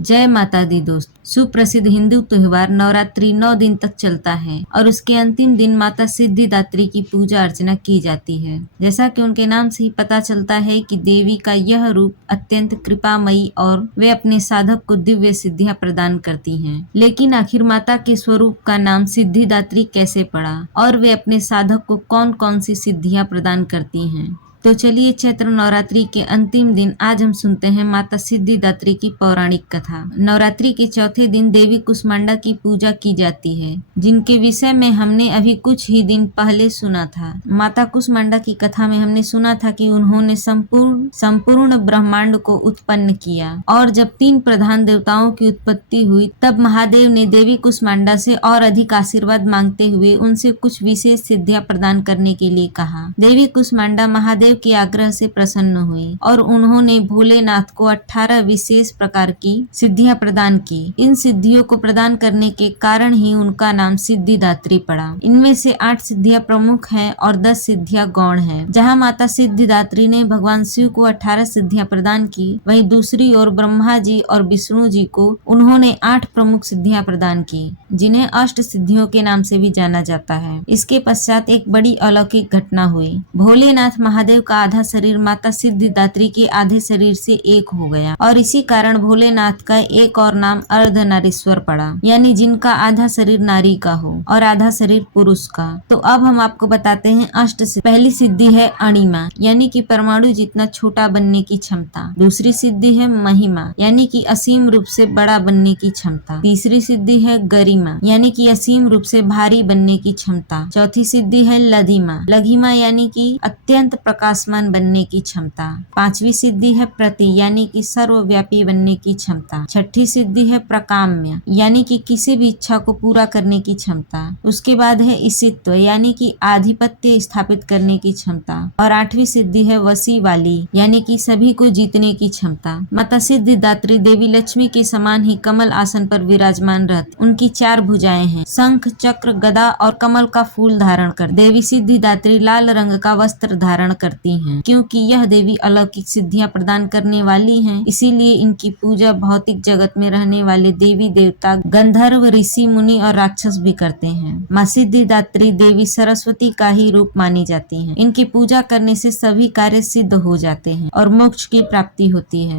जय माता दी दोस्त। सुप्रसिद्ध हिंदू त्योहार नवरात्रि 9 दिन तक चलता है और उसके अंतिम दिन माता सिद्धिदात्री की पूजा अर्चना की जाती है। जैसा कि उनके नाम से ही पता चलता है कि देवी का यह रूप अत्यंत कृपामयी और वे अपने साधक को दिव्य सिद्धियां प्रदान करती हैं। लेकिन आखिर माता के स्वरूप का नाम सिद्धिदात्री कैसे पड़ा और वे अपने साधक को कौन कौन सी सिद्धियां प्रदान करती हैं? तो चलिए चैत्र नवरात्रि के अंतिम दिन आज हम सुनते हैं माता सिद्धिदात्री की पौराणिक कथा। नवरात्रि के चौथे दिन देवी कुष्मांडा की पूजा की जाती है, जिनके विषय में हमने अभी कुछ ही दिन पहले सुना था। माता कुष्मांडा की कथा में हमने सुना था कि उन्होंने संपूर्ण ब्रह्मांड को उत्पन्न किया और जब 3 प्रधान देवताओं की उत्पत्ति हुई तब महादेव ने देवी कुष्मांडा से और अधिक आशीर्वाद मांगते हुए उनसे कुछ विशेष सिद्धियां प्रदान करने के लिए कहा। देवी कुष्मांडा महादेव के आग्रह से प्रसन्न हुई और उन्होंने भोलेनाथ को 18 विशेष प्रकार की सिद्धियां प्रदान की। इन सिद्धियों को प्रदान करने के कारण ही उनका नाम सिद्धिदात्री पड़ा। इनमें से 8 सिद्धियां प्रमुख हैं और 10 सिद्धियां गौण हैं। जहां माता सिद्धिदात्री ने भगवान शिव को 18 सिद्धियां प्रदान की, वहीं दूसरी ओर ब्रह्मा जी और विष्णु जी को उन्होंने 8 प्रमुख सिद्धियां प्रदान की, जिन्हें अष्ट सिद्धियों के नाम से भी जाना जाता है। इसके पश्चात एक बड़ी अलौकिक घटना हुई। भोलेनाथ महादेव का आधा शरीर माता सिद्धिदात्री के आधे शरीर से एक हो गया और इसी कारण भोलेनाथ का एक और नाम अर्धनारीश्वर पड़ा, यानी जिनका आधा शरीर नारी का हो और आधा शरीर पुरुष का। तो अब हम आपको बताते हैं अष्ट सिद्धि। पहली सिद्धि है अणिमा, यानी कि परमाणु जितना छोटा बनने की क्षमता। दूसरी सिद्धि है महिमा, यानी कि असीम रूप से बड़ा बनने की क्षमता। तीसरी सिद्धि है गरिमा, यानी कि असीम रूप से भारी बनने की क्षमता। चौथी सिद्धि है लघिमा, यानी कि अत्यंत प्रकाशमान बनने की क्षमता। 5वीं सिद्धि है प्रति, यानी कि सर्वव्यापी बनने की क्षमता। 6ठी सिद्धि है प्रकाम्य, यानी कि किसी भी इच्छा को पूरा करने की क्षमता। उसके बाद है ईशित्व, यानी कि आधिपत्य स्थापित करने की क्षमता। और 8वीं सिद्धि है वशी वाली, यानी कि सभी को जीतने की क्षमता। माता सिद्धिदात्री देवी लक्ष्मी के समान ही कमल आसन पर विराजमान रहती। उनकी 4 भुजाएं हैं, शंख, चक्र, गदा और कमल का फूल धारण कर। देवी सिद्धिदात्री लाल रंग का वस्त्र धारण करती हैं। क्योंकि यह देवी अलौकिक सिद्धियां प्रदान करने वाली हैं, इसीलिए इनकी पूजा भौतिक जगत में रहने वाले देवी देवता, गंधर्व, ऋषि, मुनि और राक्षस भी करते हैं। मां सिद्धिदात्री देवी सरस्वती का ही रूप मानी जाती हैं। इनकी पूजा करने से सभी कार्य सिद्ध हो जाते हैं और मोक्ष की प्राप्ति होती है।